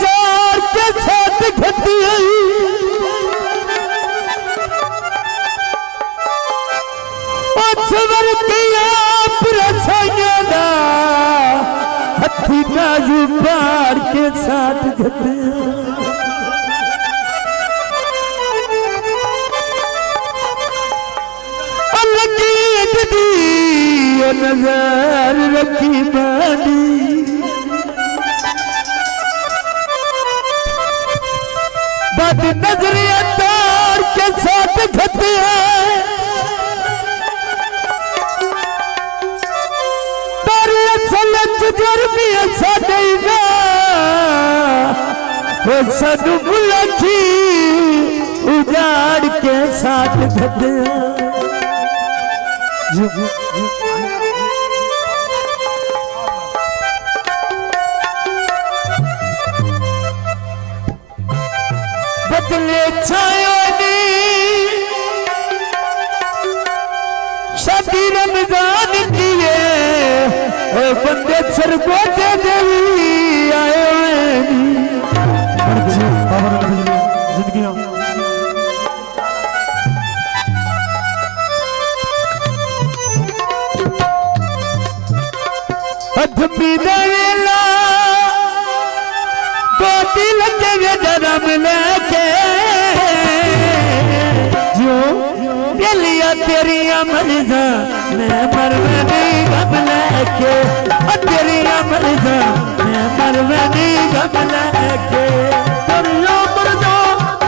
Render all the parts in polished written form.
चार के साथ घटी सवर किया प्रसंगदा हथी काजू पार के साथ घटे नजर रखी बानी बद नजरिया तार के साथ घटे तारी असलत जर्मी ऐसा देगा वो सनु मुलखी उजाड़ के साथ घटे बदले छायोनी शादी रमजान किए बंदे सरबोते देवी आए जिंदगी वेला गोदी लगे जन्म लेके जो दिलिया तेरी मर्जा मैं मरवनी गम लेके तेरी मर्जा मैं मरवनी गम लेके तेरिया मर्जा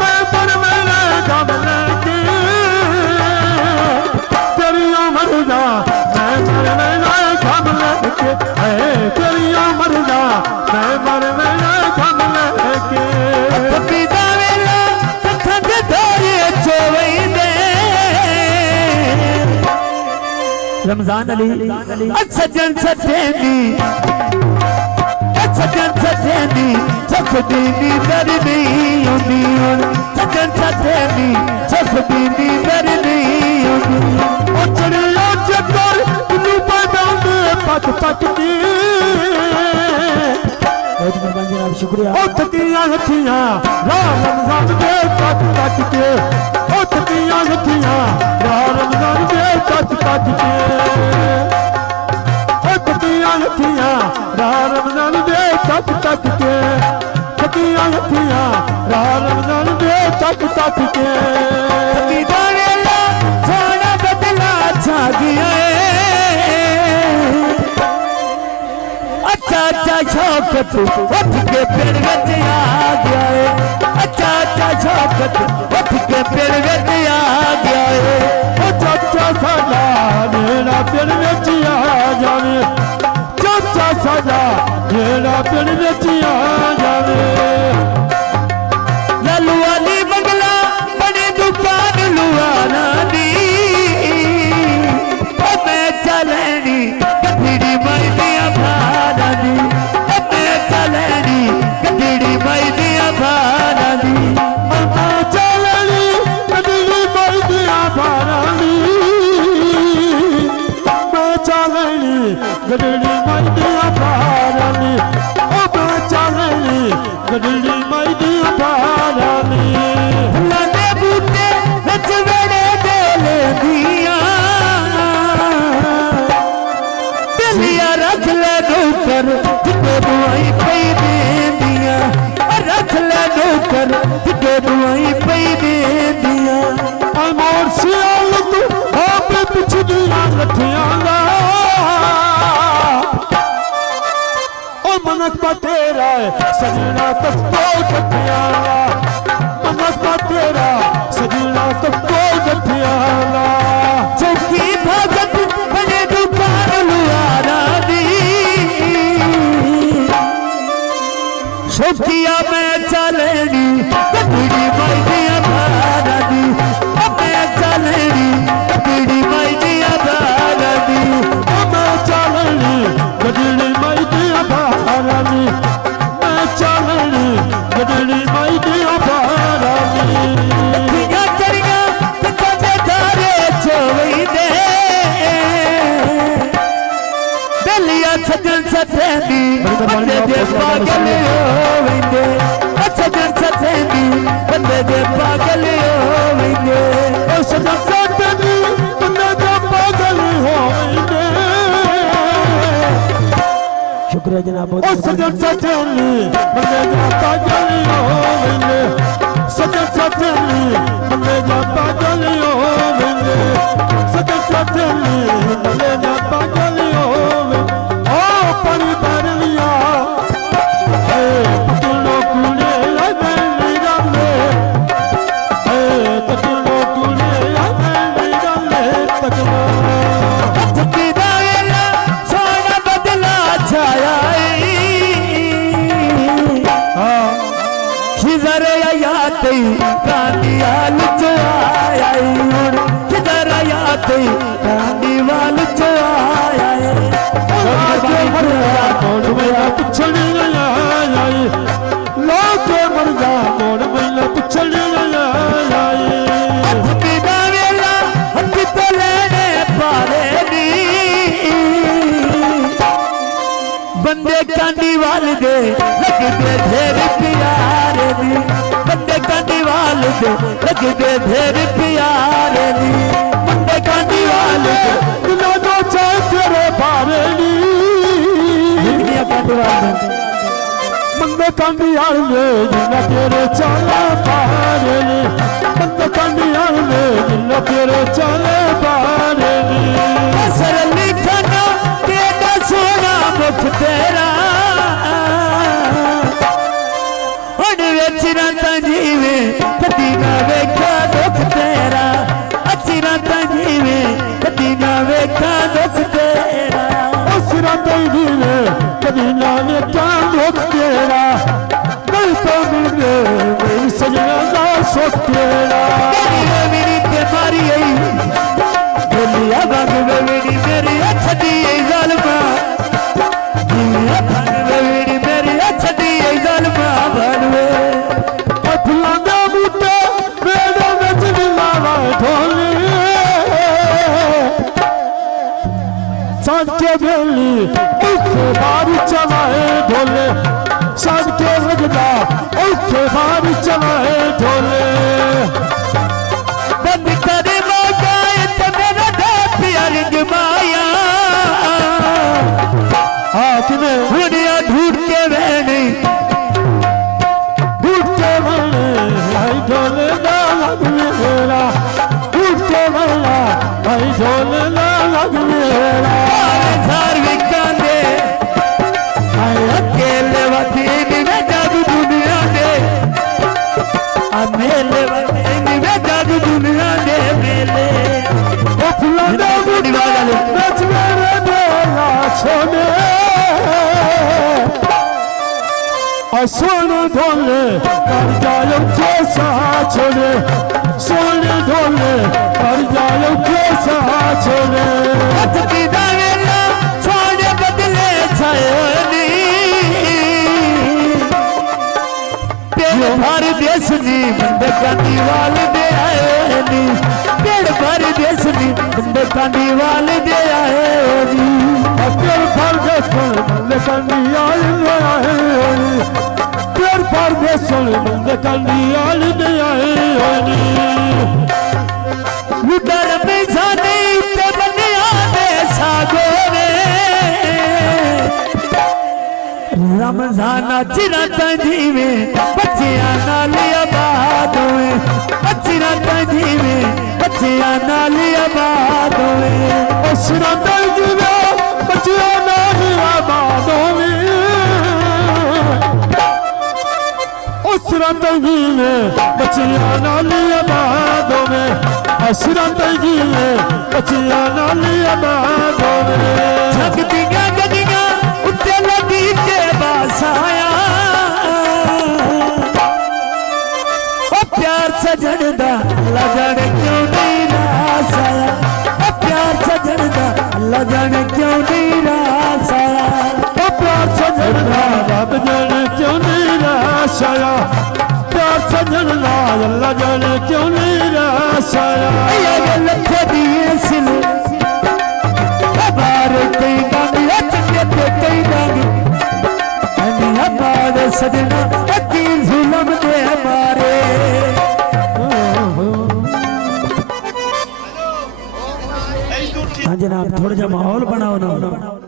मैं मरवनी गम लेके तेरिया मर्जा मैं मरवनी गम लेके तेरिया मर्जा मैं मरवनी गम लेके पिता वेला कथन धोरे चोवैदे रमजान अली सजन सजेंदी सजन सजेंदी सखदीनी दरदी उनी सजन सजेंदी सखदीनी दरदी उनी ओ चढ़िया चक्कर तू पदांदे पट पट दी बहुत मेहरबानी जनाब शुक्रिया ओ तकिया हथिया रमजान दे पट पट के ओ तकिया हथिया रमजान दे पट पट के ओ तकिया हथिया रमजान दे पट पट के तकिया हथिया रमजान दे पट पट के दीवारेला थोड़ा बदला छा गया अच्छा अच्छा शौकत उठ के पेड़ गज आ गया है अच्छा अच्छा शौकत उठ के पेड़ गज आ गया है ओ चाचा साला मेरा पेड़ गज आ जावे चाचा साला मेरा पेड़ गज आ जावे लालू वाली बंगला बड़ी दुकान लुआना दी ओ मैं चलनी गठड़ी मई दिया भारा दी मैं चलनी गठड़ी मई दिया भारा दी मैं चलनी गठड़ी मई दिया भारा दी मैं चलनी गठड़ी मई दिया भारा दी ओ मैं चलनी गठड़ी मई दिया भारा दी लाने बूटे नच वेड़े देले दिया दिलिया रख ले नौकर जिते बुआई पई दे दिया रख ले नौकर जिते बुआई पई दे दिया मोर सियाल तू आप पिछड़िया लठियां ओ मनक पा तेरा सजना तक तो गठियां मनक पा तेरा सजना तक तो गठियां चौकी भगत बने दुकान लुआना दी शोकिया मैं चलनी गठड़ी मई दिया भारा दी मैं चलनी गठड़ी मई दिया भारा दी मैं चलनी गठड़ी मई दिया भारा दी मैं चलनी गठड़ी मई दिया भारा दी दिया चरिया कदे धारे चोई दे दिलिया सजन सतेंदी बंदे दे पागल होवेंगे सजन सतेंदी बंदे दे पागल होवेंगे ओ सजन सतेंदी बंदे दे पागल होवेंगे शुक्रिया जनाब ओ सजन सतेंदी बंदे दे पागल होवेंगे सजन सतेंदी बंदे दे पागल होवेंगे सजन सतेंदी बंदे दे पागल कांडियाल चो आया किधर आया थे कांडियाल चो आया मोड़ मेरा पिछड़ गया लोग मर जा मोड़ मेरा पिछड़ गया वेला हथ तो लेने पारे नी बंदे कांडियाल दे लगदे ढेर प्यारे नी बंदे कांडियाल दे लगदे ढेर प्यारे नी बंदे कांडियाल दे दिलों दो चाह तेरे बारे नी बंदे कांडियाल दे दिलों तेरे चाले बारे नी बंदे कांडियाल दे दिलों तेरे चाले बारे नी सरली खाना केड़ा सोना मुख तेरा चिराता जीवे कदी ना वेखा दुख तेरा चिराता जीवे कदी ना वेखा दुख तेरा चिराता जीवे कदी ना वेखा दुख तेरा दिल तो मिले मेरी सजना दा सुख तेरा मेरी ते मारी आई बोलिया बाग मेरी मेरी छड़ी जालमा दुनिया भाग मेरी मेरी छड़ी जालमा बनवे साज के बेली उठे बारी चलाए ढोले साज के लगदा उठे बारी चलाए ढोले बंद करे मौकाए ते मेरा प्यार जमाया आज ने दुनिया ढूंढ के मैंने ढूंढ के मैंने आई ढोले ना लग मेरा ढूंढ के मैंने आई ढोले ना लग मेरा सोने ढोले कर जायो कैसा छोड़े सोने ढोले कर जायो कैसा छोड़े की दावेला छोड़े बदले छायोनी तेरे भर देश नी बंदे कांडियाल दे आए नी तेरे भर देश नी बंदे कांडियाल दे आए नी तेरे भर देश बंदे कांडियाल दे आए नी परदेसन बंदे कांडियाल दे आए होनी उधर में जाने ते बनिया दे सागोरे रमजान चिराता जीवे बच्चियां नाल आबाद होए चिराता जीवे बच्चियां नाल आबाद होए चिराता जीवे बच्चियां नाल आबाद होए असरा तंगीले बच्चियां नाल आबाद होवे असरा तंगीले बच्चियां नाल आबाद होवे जगदियां गदियां उत्ते लगी के बासाया ओ प्यार सजन दा अल्लाह जाने क्यों नहीं रास आया ओ प्यार सजन दा अल्लाह जाने क्यों नहीं रास आया ओ प्यार सजन दा रब जाने क्यों नहीं रास आया प्यार सजन दा अल्लाह जाने क्यों नहीं रास आया ये लखे दिए सिल बार कई गांडिया चके ते सजना की जुल्म दे मारे हाँ जनाब थोड़ा जा माहौल बनाओ ना